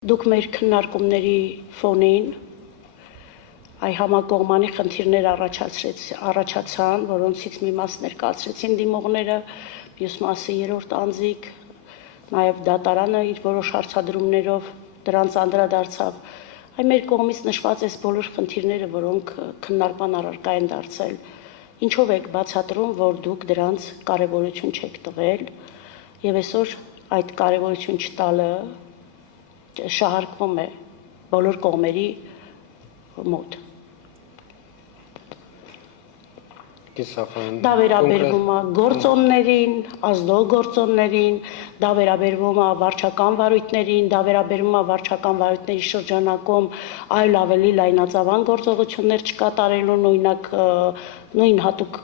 Դուք մեր քննարկումների ֆոնին այ համակողմանի խնդիրներ առաջացան, որոնցից մի մաս ներկայացրեցին դիմողները, մյուս մասը երրորդ անձիկ, նաև դատարանը իր որոշ հարցադրումներով դրանց անդրադարձավ։ Այ մեր կողմից նշված այս բոլոր խնդիրները, որոնք քննարկման առարկա են դարձել, ինչով եք բացատրում, որ դուք դրանց կարևորություն չեք տվել, եւ այսօր այդ կարևորություն չտալը շահարկվում է բոլոր կողմերի մոտ։ Դա վերաբերվում է գործոններին, ազդող գործոններին, դա վերաբերվում է վարչական վարույթներին, դա վերաբերվում է վարչական վարույթների շրջանակում այլ ավելի լայնածավալ գործողություններ չկատարելուն, օրինակ նույն հատուկ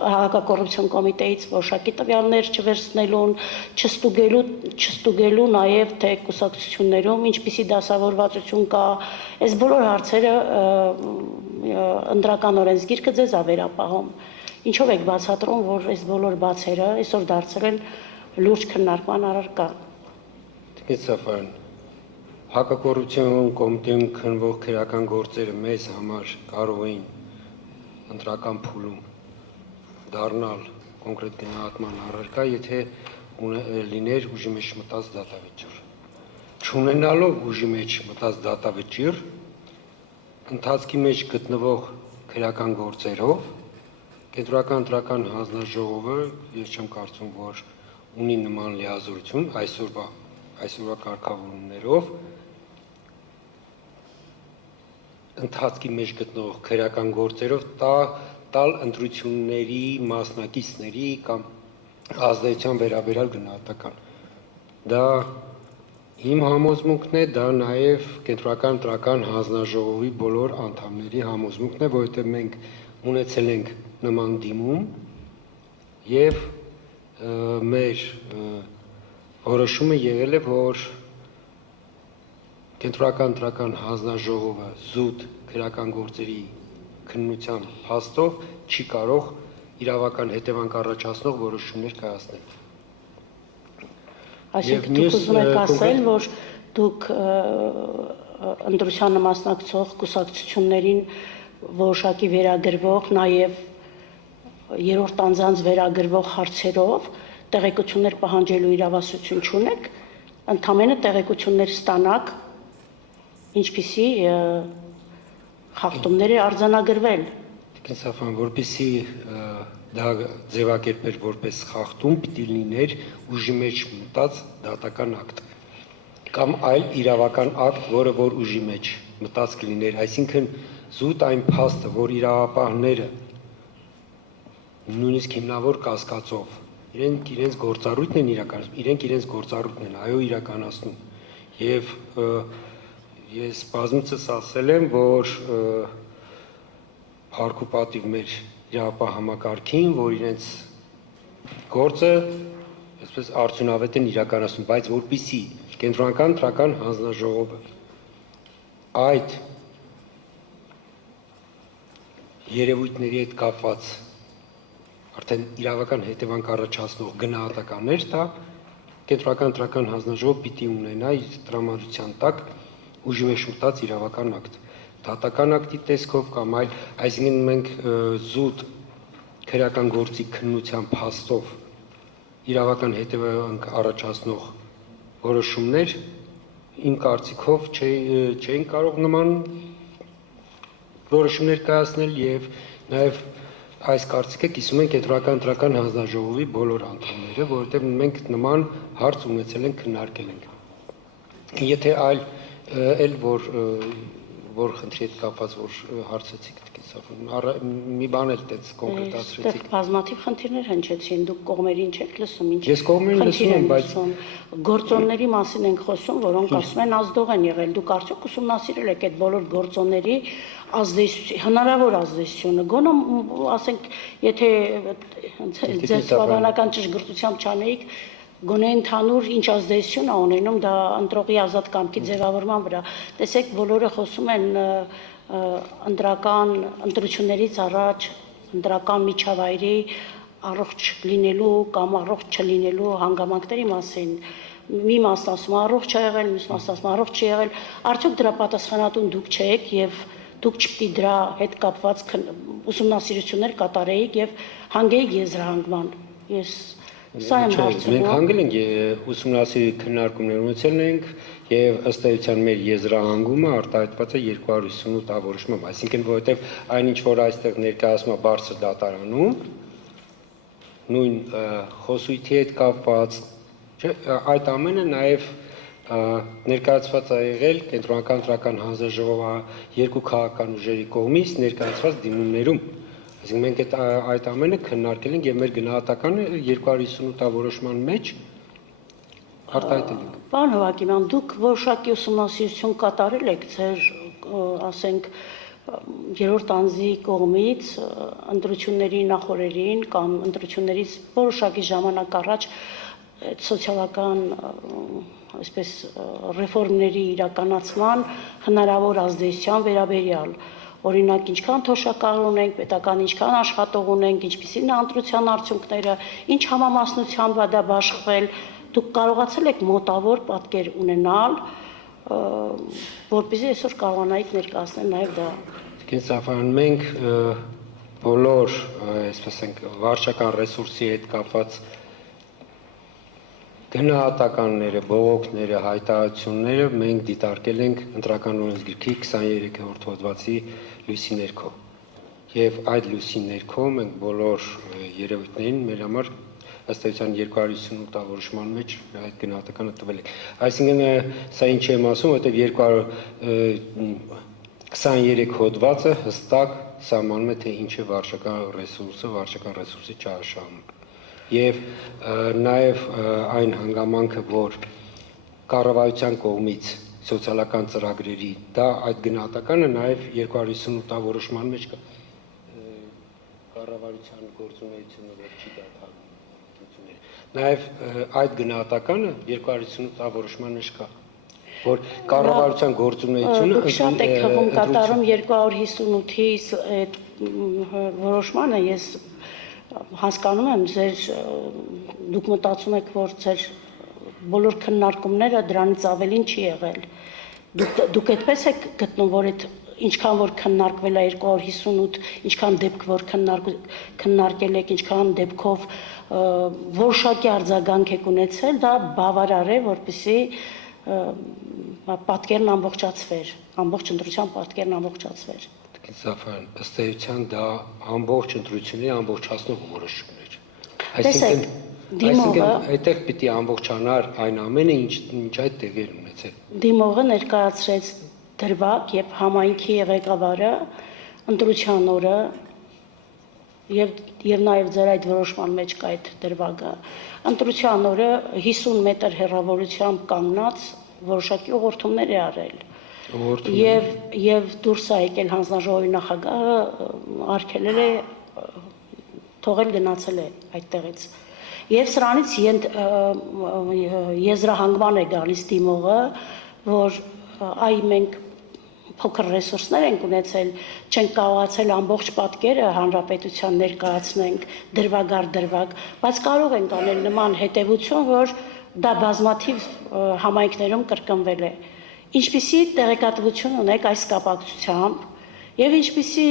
հակակոռուպցիոն կոմիտեից որոշակի տվյալներ չվերցնելուն, չստուգելու նաև թե կուսակցություններում ինչպիսի դասավորվածություն կա, այս բոլոր հարցերը ընտրական օրենսգիրքը ձեզ է վերապահում։ Ինչով եք բացատրում, որ այս բոլոր բացերը այսօր դարձել են լուրջ քննարկման առարկա։ Տիկին հակակոռուպցիոն կոմիտեում քննվող քրեական գործերը մեզ համար կարող էին ընտրական փուլում դառնալ կոնկրետ գնահատման առարկա, եթե լիներ ուժի մեջ մտած դատավճիռ։ Չունենալով ուժի մեջ մտած դատավճիռ, ընթացքի մեջ գտնվող քրեական գործերով Կենտրոնական ընտրական հանձնաժողովը ես չեմ կարծում, որ ունի նման լիազորություն այսօրվա կարգավորումներով ընթացքի մեջ գտնվող քրեական գործերով տալ ընտրությունների մասնակիցների կամ ազդեցության վերաբերյալ գնահատական։ Դա իմ համոզմունքն է, դա նաև Կենտրոնական ընտրական հանձնաժողովի բոլոր անդամների համոզմունքն է, որովհետև մենք ունեցել ենք նման դիմում եւ մեր որոշումը եղել է, որ Կենտրոնական ընտրական հանձնաժողովը զուտ քրեական գործերի քննության փաստով չի կարող իրավական հետևանք առաջացնող որոշումներ կայացնել։ Այսինքն դուք ուզում եք ասել, որ դուք ընտրությանը մասնակցող կուսակցություններին որոշակի վերագրվող, նաև երրորդ անձանց վերագրվող հարցերով տեղեկություններ պահանջելու իրավասություն չունեք, ընդամենը տեղեկություններ ստանաք, ինչպիսի խախտումներ է արձանագրվել։ Տիկին Սաֆյան, որպեսզի դա ձևակերպեր որպես խախտում, պիտի լիներ ուժի մեջ մտած դատական ակտ կամ այլ իրավական ակտ, որը որ ուժի մեջ մտած կլիներ, այսինքն զուտ այն փաստը, որ իրավապահները նույնիսկ հիմնավոր կասկածով իրենց գործառույթն են իրականացնում, իրենք իրենց գործառույթն են իրականացնում եւ ես բազմիցս ասել եմ, որ փառք ու պատիվ մեր իրավապահ համակարգին, որ իրենց գործը այսպես արդյունավետ են իրականացնում, բայց որպեսզի Կենտրոնական ընտրական հանձնաժողովը այդ երևույթների հետ կապված արդեն իրավական հետևանք առաջացնող գնահատականներ տա, Կենտրոնական ընտրական հանձնաժողովը պիտի ունենա իր տրամադրության տակ ուժի մեջ մտած իրավական ակտ, դատական ակտի տեսքով կամ այլ, այսինքն մենք զուտ քրեական գործի քննության փաստով իրավական հետևանք առաջացնող որոշումներ իմ կարծիքով չէին կարող նման որոշումներ կայացնել եւ նաեւ այս կարծիքը կիսում են Կենտրոնական ընտրական հանձնաժողովի բոլոր անդամները, որովհետեւ մենք նման հարց ունեցել ենք, քննարկել ենք։ Եթե այլ որ խնդրի հետ կապված որ հարցեցիք մի բան էլ տենց կոնկրետացրեցիք։ Այստեղ բազմաթիվ խնդիրներ հնչեցին, դուք կողմերին չեք լսում, Ես կողմերին լսում եմ, բայց գործոնների մասին ենք խոսում, որոնք ասում են ազդող են եղել։ Դուք արդյոք ուսումնասիրել եք այդ բոլոր գործոնների հնարավոր ազդեցությունը։ Գոնե ասենք, եթե ձեր բավականական ճշգրտությամբ չանեիք, գոնե ընդհանուր ինչ ազդեցություն է ունենում դա ընտրողի ազատ կամքի ձևավորման վրա։ Տեսեք, բոլորը խոսում են ընտրություններից առաջ ընտրական միջավայրի առողջ լինելու կամ առողջ չլինելու հանգամանքների մասին, մի մասն ասում առողջ է եղել, մյուս մասն ասում առողջ չի եղել, արդյոք դրա պատասխանատուն դուք չեք եւ դուք չպետք է դրա հետ կապված ուսումնասիրություններ կատարեիք եւ հանգեիք եզրահանգման։ Ես սա եմ հարցնում։ Մենք հանգել ենք ուսումնասիրի քննարկումներ ունեցել ենք եւ ըստ էության մեր եզրահանգումը արտահայտված է 258 որոշմամբ, այսինքն որովհետեւ այնինչ որ այստեղ ներկայացում է բարձր դատարանում, նույն խոսույթի հետ կապված, այդ ամենը նաեւ ներկայացված է եղել կենտրոնական ընտրական հանձնաժողովի երկու քաղաքական ուժերի կողմից ներկայացված դիմումներում։ Այսինքն մենք այդ ամենը քննարկել ենք եւ մեր գնահատականը 258 որոշման մեջ արտահայտել ենք։ Պարոն Հովհակիմյան, դուք որոշակի ուսումնասիրություն կատարել եք ձեր, ասենք, երրորդ անձի կողմից ընտրությունների նախօրերին կամ ընտրություններից որոշակի ժամանակ առաջ սոցիալական այսպես ռեֆորմների իրականացման հնարավոր ազդեցության վերաբերյալ, օրինակ ինչքան թոշակառ ունենք, պետական ինչքան աշխատող ունենք, ինչպիսին է ընտրության արդյունքները, ինչ համամասնությամբ է դա բաշխվել, դուք կարողացել եք մոտավոր պատկեր ունենալ, որպեսզի այսօր կարողանայիք ներկայացնել նաև դա։ Կենսաբան մենք բոլոր, այսպես ենք, վարչական ռեսուրսի հետ կապված գնահատականները, բողոքները, հայտարարությունները մենք դիտարկել ենք ընտրական օրենսգրքի 23-րդ հոդվածի լույսի ներքո։ Եվ այդ լույսի ներքո մենք բոլոր երևույթներին մեր համար ըստ էության 258 որոշման մեջ այդ գնահատականը տվել ենք։ Այսինքն սա ինչ եմ ասում, որովհետև 223 հոդվածը հստակ սահմանում է, թե ինչ է վարչական ռեսուրսի չարաշահումը։ Եվ նաև այն հանգամանքը, որ կառավարության կողմից սոցիալական ծրագրերի դա այդ գնահատականը նաև 258 որոշման մեջ կա կառավարության գործունեությունը որ չի դադարում։ Նաև այդ գնահատականը 258 որոշման մեջ կա, որ կառավարության գործունեությունը դուք շատ եք հղում կատարում 258-ի այդ որոշմանը, ես հասկանում եմ դուք մտածում եք, որ ձեր բոլոր քննարկումները դրանից ավելին չի եղել։ Դուք այդպես եք գտնում, որ այդ ինչքան որ քննարկվել է 258, ինչքան դեպք որ քննարկել եք, ինչքան դեպքով որոշակի արձագանք եք ունեցել, դա բավարար է, որպեսզի պատկերն ամբողջացվեր, ամբողջ ընտրության պատկերն ամբողջացվեր։ Կենսաբան, ըստ էության դա ամբողջ ընտրությունների ամբողջացնող որոշումն էր։ Տեսեք, դիմողը այդտեղ պիտի ամբողջանար այն ամենը, ինչ այդ տեղի էր ունեցել։ Դիմողը ներկայացրեց դրվագ եւ համայնքի ղեկավարը ընտրության օրը եւ նաեւ ձեր այդ որոշման մեջ կա այդ դրվագը։ Ընտրության օրը 50 մետր հեռավորությամբ կանգնած որոշակի ուղղորդումներ է արել։ Եվ դուրս է եկել հանձնաժողովի նախագահը, արգելել է, թողել գնացել է այդտեղից։ Եվ սրանից եզրահանգման է գալիս դիմողը, որ այ մենք փոքր ռեսուրսներ ենք ունեցել, չենք կարողացել ամբողջ պատկերը հանրապետության ներկայացնենք դրվագ առ դրվագ, բայց կարող ենք անել նման հետևություն, որ դա բազմաթիվ համայնքներում կրկնվել է։ Ինչպիսի տեղեկատվություն ունեք այս կապակցությամբ եւ ինչպիսի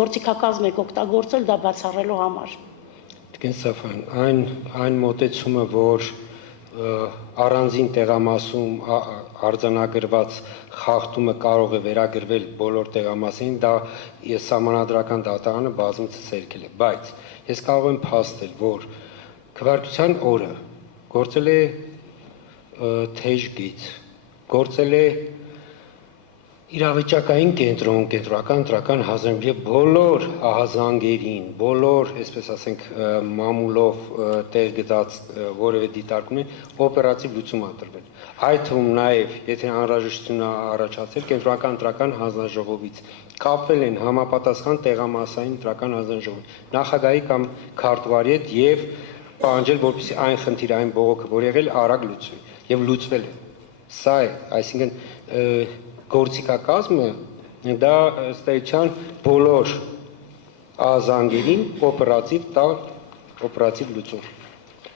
գործիքակազմ եք օգտագործել դա բացառելու համար։ Կենսաբան, այն մոտեցումը, որ առանձին տեղամասում արձանագրված խախտումը կարող է վերագրվել բոլոր տեղամասին, դա սահմանադրական դատարանը բազմիցս երգել է, բայց ես կարող եմ փաստել, որ քվեարկության օրը գործել է թեժ գիծ, գործել է իրավիճակային կենտրոն, կենտրոնական ընտրական հանձնաժողով եւ բոլոր ահազանգերին, բոլոր, այսպես ասենք, մամուլով տեղ գտած որևէ դիտարկումին օպերատիվ լուծում տրվել։ Այդ թվում նաեւ, եթե անհրաժեշտություն առաջացել կենտրոնական ընտրական հանձնաժողովից, կապվել են համապատասխան տեղամասային ընտրական հանձնաժողովի, նախագահի կամ քարտուղարի հետ եւ պահանջել, որպեսզի այն խնդիրը, այն բողոքը, որ եղել, արագ լուծվի եւ լուծվել է։ Սա է, այսինքն գործիքակազմը դա ըստ էության բոլոր ազանգերին օպերատիվ լուծում։